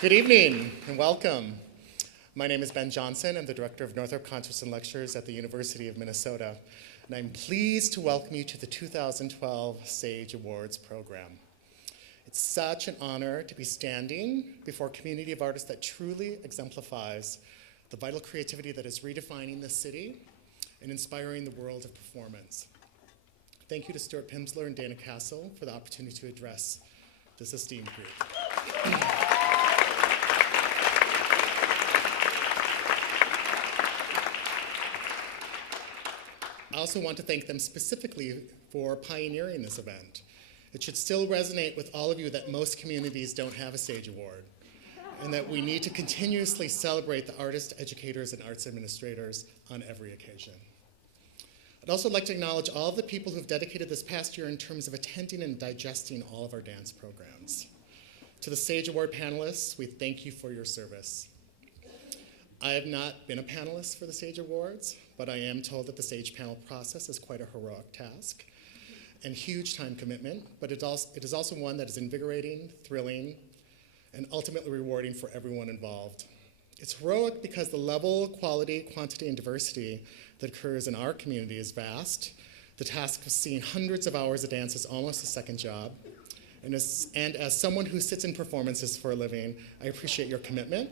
Good evening and welcome. My name is Ben Johnson. I'm the director of Northrop Concerts and Lectures at the University of Minnesota, and I'm pleased to welcome you to the 2012 SAGE Awards program. It's such an honor to be standing before a community of artists that truly exemplifies the vital creativity that is redefining the city and inspiring the world of performance. Thank you to Stuart Pimsleur and Dana Castle for the opportunity to address this esteemed group. I also want to thank them specifically for pioneering this event. It should still resonate with all of you that most communities don't have a SAGE Award, and that we need to continuously celebrate the artists, educators, and arts administrators on every occasion. I'd also like to acknowledge all of the people who've dedicated this past year in terms of attending and digesting all of our dance programs. To the SAGE Award panelists, we thank you for your service. I have not been a panelist for the SAGE Awards, but I am told that the SAGE panel process is quite a heroic task and huge time commitment, but it is also one that is invigorating, thrilling, and ultimately rewarding for everyone involved. It's heroic because the level, quality, quantity, and diversity that occurs in our community is vast. The task of seeing hundreds of hours of dance is almost a second job. And as someone who sits in performances for a living, I appreciate your commitment.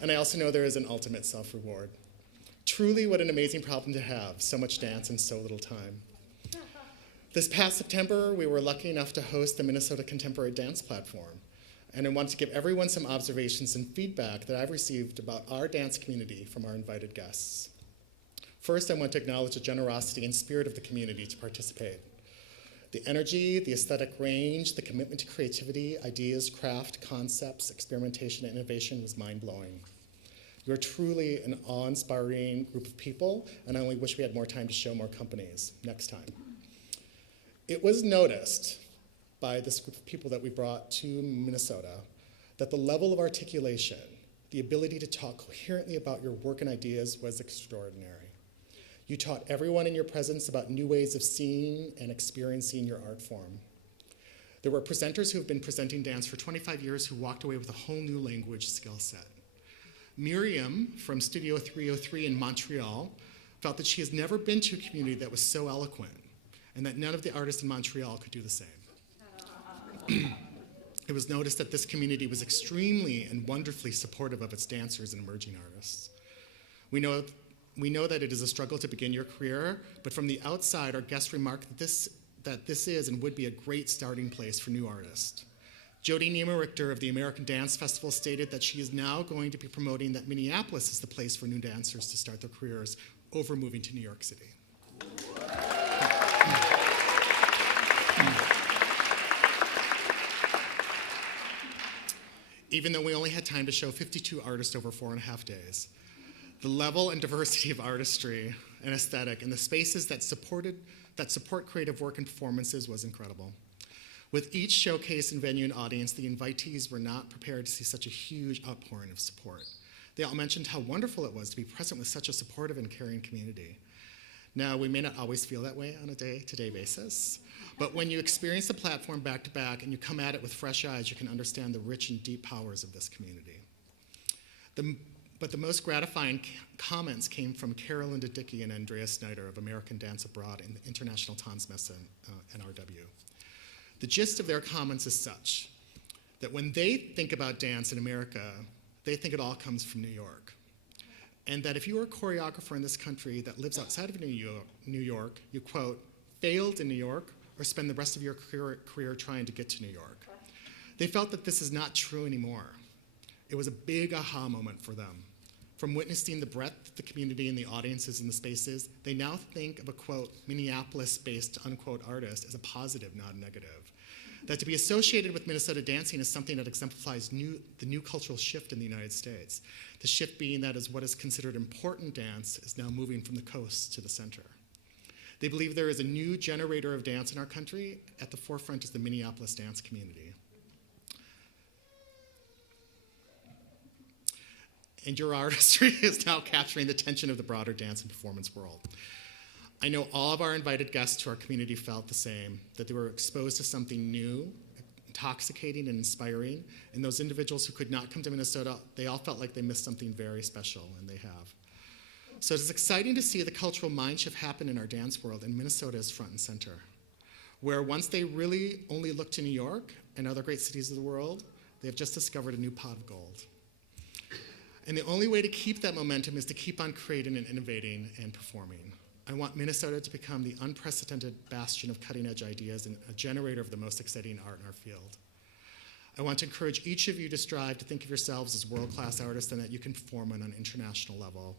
And I also know there is an ultimate self-reward. Truly, what an amazing problem to have, so much dance in so little time. This past September, we were lucky enough to host the Minnesota Contemporary Dance Platform. And I wanted to give everyone some observations and feedback that I've received about our dance community from our invited guests. First, I want to acknowledge the generosity and spirit of the community to participate. The energy, the aesthetic range, the commitment to creativity, ideas, craft, concepts, experimentation, and innovation was mind-blowing. You're truly an awe-inspiring group of people, and I only wish we had more time to show more companies next time. It was noticed by this group of people that we brought to Minnesota that the level of articulation, the ability to talk coherently about your work and ideas was extraordinary. You taught everyone in your presence about new ways of seeing and experiencing your art form. There were presenters who have been presenting dance for 25 years who walked away with a whole new language skill set. Miriam from Studio 303 in Montreal felt that she has never been to a community that was so eloquent and that none of the artists in Montreal could do the same. It was noticed that this community was extremely and wonderfully supportive of its dancers and emerging artists. We know that it is a struggle to begin your career, but from the outside, our guests remarked that this is and would be a great starting place for new artists. Jody Niemerichter of the American Dance Festival stated that she is now going to be promoting that Minneapolis is the place for new dancers to start their careers over moving to New York City. Even though we only had time to show 52 artists over 4.5 days, the level and diversity of artistry and aesthetic and the spaces that support creative work and performances was incredible. With each showcase and venue and audience, the invitees were not prepared to see such a huge outpouring of support. They all mentioned how wonderful it was to be present with such a supportive and caring community. Now, we may not always feel that way on a day-to-day basis, but when you experience the platform back-to-back and you come at it with fresh eyes, you can understand the rich and deep powers of this community. But the most gratifying comments came from Carolyn Dickey and Andrea Snyder of American Dance Abroad in the International Tanzmesse NRW. The gist of their comments is such that when they think about dance in America, they think it all comes from New York. And that if you are a choreographer in this country that lives outside of New York, you, quote, failed in New York or spend the rest of your career trying to get to New York. They felt that this is not true anymore. It was a big aha moment for them. From witnessing the breadth of the community and the audiences and the spaces, they now think of a, quote, Minneapolis-based, unquote, artist as a positive, not a negative. That to be associated with Minnesota dancing is something that exemplifies the new cultural shift in the United States. The shift being that is what is considered important dance is now moving from the coast to the center. They believe there is a new generator of dance in our country. At the forefront is the Minneapolis dance community. And your artistry is now capturing the tension of the broader dance and performance world. I know all of our invited guests to our community felt the same, that they were exposed to something new, intoxicating and inspiring, and those individuals who could not come to Minnesota, they all felt like they missed something very special, and they have. So it's exciting to see the cultural mind shift happen in our dance world, and Minnesota is front and center, where once they really only looked to New York and other great cities of the world, they have just discovered a new pot of gold. And the only way to keep that momentum is to keep on creating and innovating and performing. I want Minnesota to become the unprecedented bastion of cutting-edge ideas and a generator of the most exciting art in our field. I want to encourage each of you to strive to think of yourselves as world-class artists and that you can perform on an international level.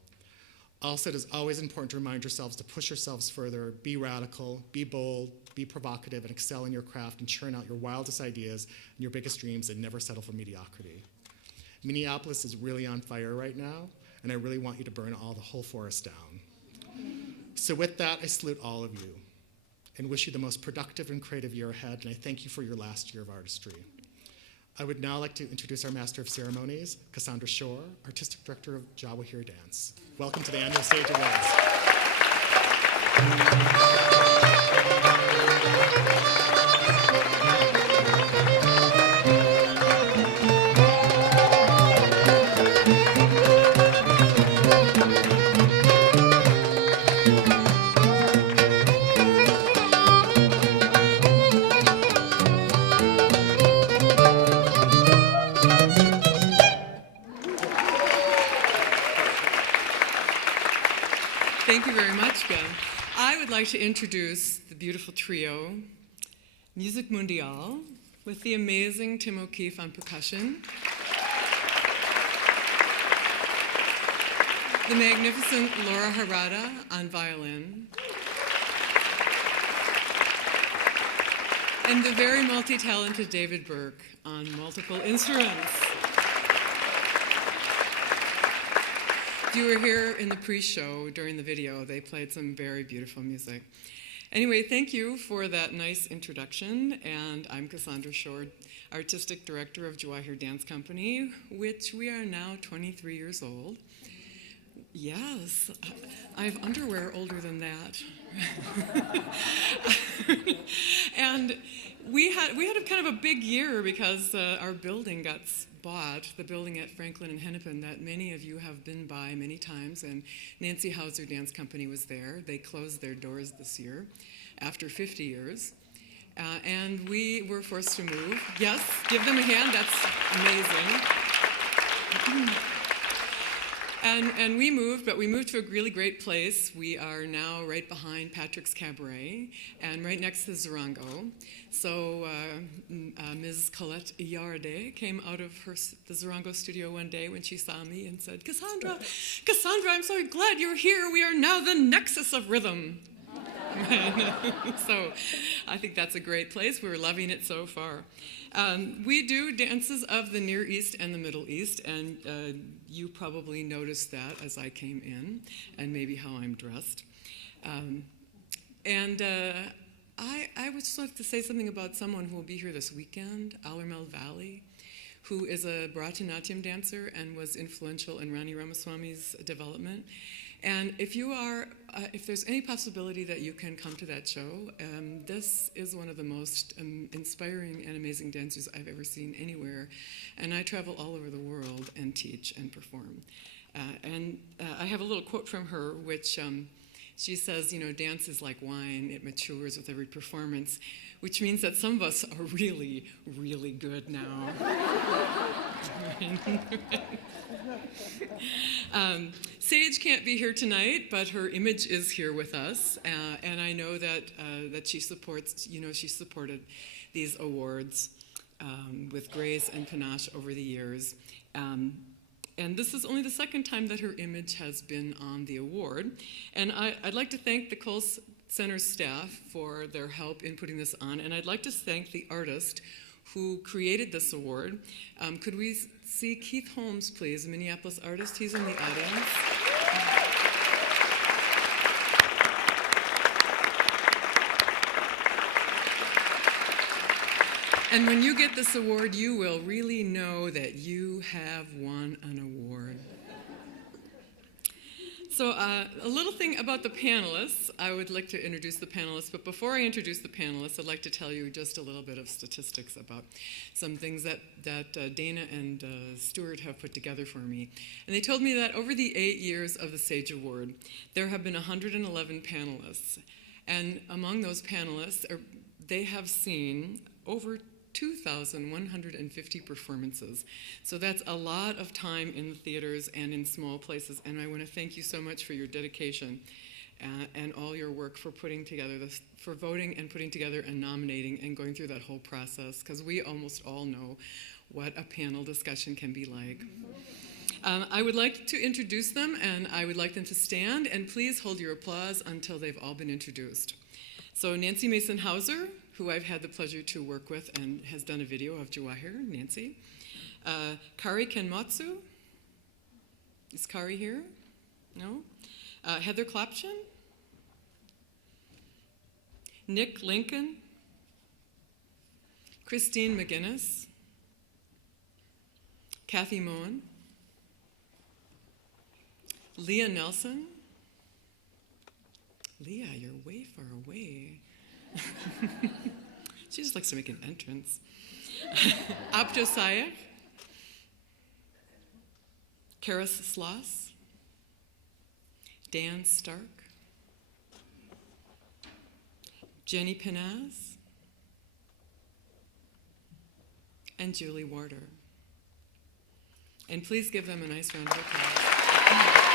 Also, it is always important to remind yourselves to push yourselves further, be radical, be bold, be provocative, and excel in your craft and churn out your wildest ideas and your biggest dreams and never settle for mediocrity. Minneapolis is really on fire right now, and I really want you to burn the whole forest down. So with that, I salute all of you and wish you the most productive and creative year ahead, and I thank you for your last year of artistry. I would now like to introduce our Master of Ceremonies, Cassandra Shore, Artistic Director of Jawahir Dance. Welcome to the annual Stage Awards. Thank you very much, Ben. I would like to introduce the beautiful trio, Music Mundial, with the amazing Tim O'Keefe on percussion, the magnificent Laura Harada on violin, and the very multi-talented David Burke on multiple instruments. If you were here in the pre-show during the video, they played some very beautiful music. Anyway, thank you for that nice introduction, and I'm Cassandra Shore, Artistic Director of Jawahir Dance Company, which we are now 23 years old. Yes, I have underwear older than that. And we had a kind of a big year because our building got bought, the building at Franklin and Hennepin that many of you have been by many times, and Nancy Hauser Dance Company was there. They closed their doors this year after 50 years. And we were forced to move. Yes, give them a hand, that's amazing. And we moved, but we moved to a really great place. We are now right behind Patrick's Cabaret and right next to Zarango. So Ms. Colette Iyarde came out of the Zarango studio one day when she saw me and said, Cassandra, I'm so glad you're here. We are now the nexus of rhythm. So I think that's a great place. We're loving it so far. We do dances of the Near East and the Middle East, and you probably noticed that as I came in, and maybe how I'm dressed. I would just like to say something about someone who will be here this weekend, Alarmel Valley, who is a Bharatanatyam dancer and was influential in Rani Ramaswamy's development. And if there's any possibility that you can come to that show, this is one of the most inspiring and amazing dancers I've ever seen anywhere. And I travel all over the world and teach and perform. I have a little quote from her, which she says, dance is like wine, it matures with every performance, which means that some of us are really, really good now. Sage can't be here tonight, but her image is here with us, and I know that she supports. She supported these awards with grace and panache over the years. And this is only the second time that her image has been on the award. And I'd like to thank the Cole Center staff for their help in putting this on. And I'd like to thank the artist who created this award. Could we see Keith Holmes, please, a Minneapolis artist? He's in the audience. And when you get this award, you will really know that you have won an award. So a little thing about the panelists. I would like to introduce the panelists, but before I introduce the panelists, I'd like to tell you just a little bit of statistics about some things that Dana and Stuart have put together for me. And they told me that over the 8 years of the SAGE Award, there have been 111 panelists. And among those panelists, they have seen over 2,150 performances. So that's a lot of time in the theaters and in small places. And I want to thank you so much for your dedication and all your work for putting together this, for voting and putting together and nominating and going through that whole process, because we almost all know what a panel discussion can be like. I would like to introduce them, and I would like them to stand, and please hold your applause until they've all been introduced. So Nancy Mason Hauser, who I've had the pleasure to work with and has done a video of Jawahir, Nancy. Kari Kenmatsu. Is Kari here? No? Heather Klopchen. Nick Lincoln. Christine McGinnis. Kathy Moen. Leah Nelson. Leah, you're way far away. She just likes to make an entrance. Abdo Sayek. Karis Sloss. Dan Stark. Jenny Pinaz. And Julie Warder. And please give them a nice round of applause.